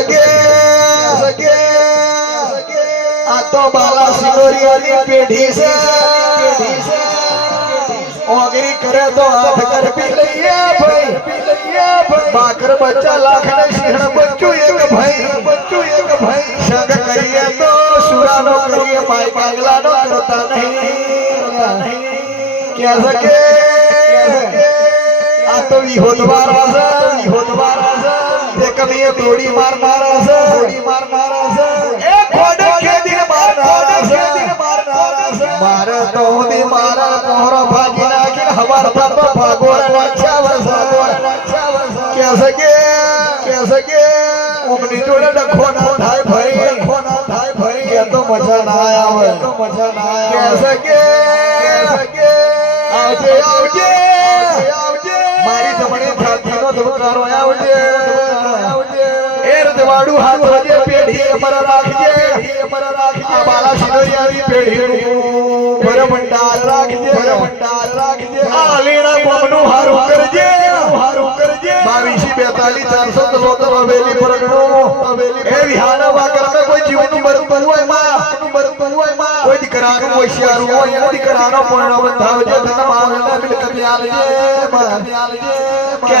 સકે આ તો બાલા સિનોરિયાની પેઢી છે ઓગરી કરે તો હાથ કર પી લઈએ ભાઈ બાકર બચ્ચા લાખ ને સિંહણ બચ્ચું એક ભાઈ સંગ કરીએ તો સુરાનો કરીએ માય કાગલાનો કરતા નહીં કે સકે આ તો વિહોદવારા છે તે કમીએ થોડી માર મારા છે એ ખોડ ખેદી મારનારા છે મારે તો ઉદી મારા કોહરો ભાગી નાખી હવાર થતો ભાગોર નાચાવ કે સકે ઉમની જોડે ડખો ના થાય ભાઈ કે તો મજા ના આવે કે સકે આવજે મારી જમણી છાતીનો ધબકારો આવજે એ રજવાડું હાથ આજે પેઢી અમર રાખજે આ બાલા સિનોરિયાની પેઢીનું ભરમંડાર રાખજે આ લીણા કોમનું હારું કરજે 2242 હવેલી પરગણો એ વિહાના વાકર મે કોઈ જીવનું મરતું હોય માં કોઈ દીકરાનું હોશિયારું હોય એના દીકરાનો પૂર્ણ બંધાવજે તને માવના મિલકત આલજે કે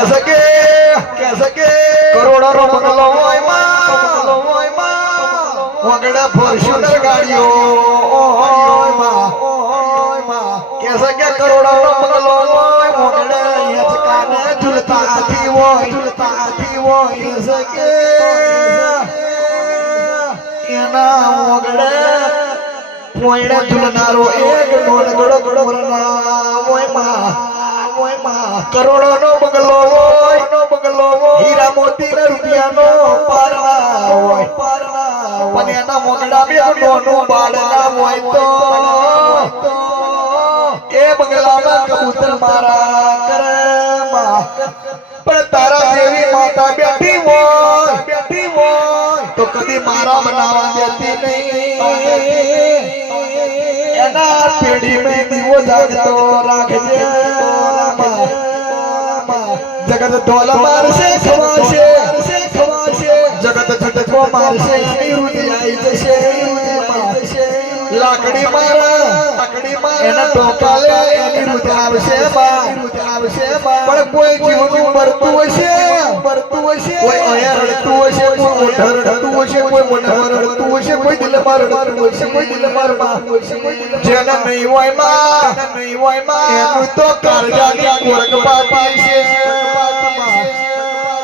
સકે કરોડોનો બંગલો હોય માં વગડા ફોર્ચ્યુનર ગાડીઓ હોય માં કે સકે કરોડોનો બંગલો હોય વગડા યચકાને ઝૂલતા આથી હોય કે સકે એના વગડે પોયડે ઝૂલનારો એક ગોળગડો મરના હોય માં કરોડોનો બંગલો હોય હીરા મોતીના રૂપિયાનો પારણા હોય પણ એના મોગડા બે નોનું બાળના હોય તો એ બંગલામાં કબૂતર મારા કરે પણ તારા જેવી માતા બેઠી હોય તો કદી મારા બનાવવા દેતી નહીં એના પેઢી મેં દીવો જાગતો રાખજે જગત ઢોલ મારશે ખવાશે જગત ઝટકો મારશે નિરુદ્ધ આવી જશે લાકડી મારા એના ટોકાલે નિરુદ્ધ આવશે પણ કોઈ જીવનું મરતું હશે કોઈ અહીંયા રડતું હશે કોઈ ઓઢ રડતું હશે કોઈ મોઢા રડતું હશે કોઈ દિલમાં રડતું હશે કોઈ દિલમાં જેને નહીં હોય માં એનું તો કારજાની કોરક પાતી છે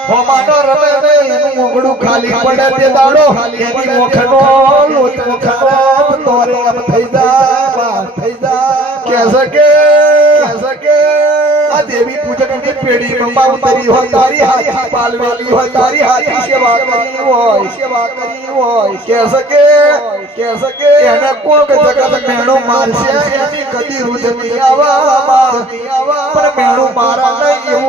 હોમાનો રમે એનું મોગડું ખાલી પડે તે દાડો એની મોખનો લોચો ખરાબ તોરે અબ થઈ જા કે સકે આ દેવી પૂજકની પેઢી માં બાવતરી હોય તારી હાથી પાલવેલી હોય તારી હાથી સેવા કરી હોય કે સકે એને કોક જગત મેણો મારશે એની કદી રૂજ નહીં આવા પણ મેણું મારા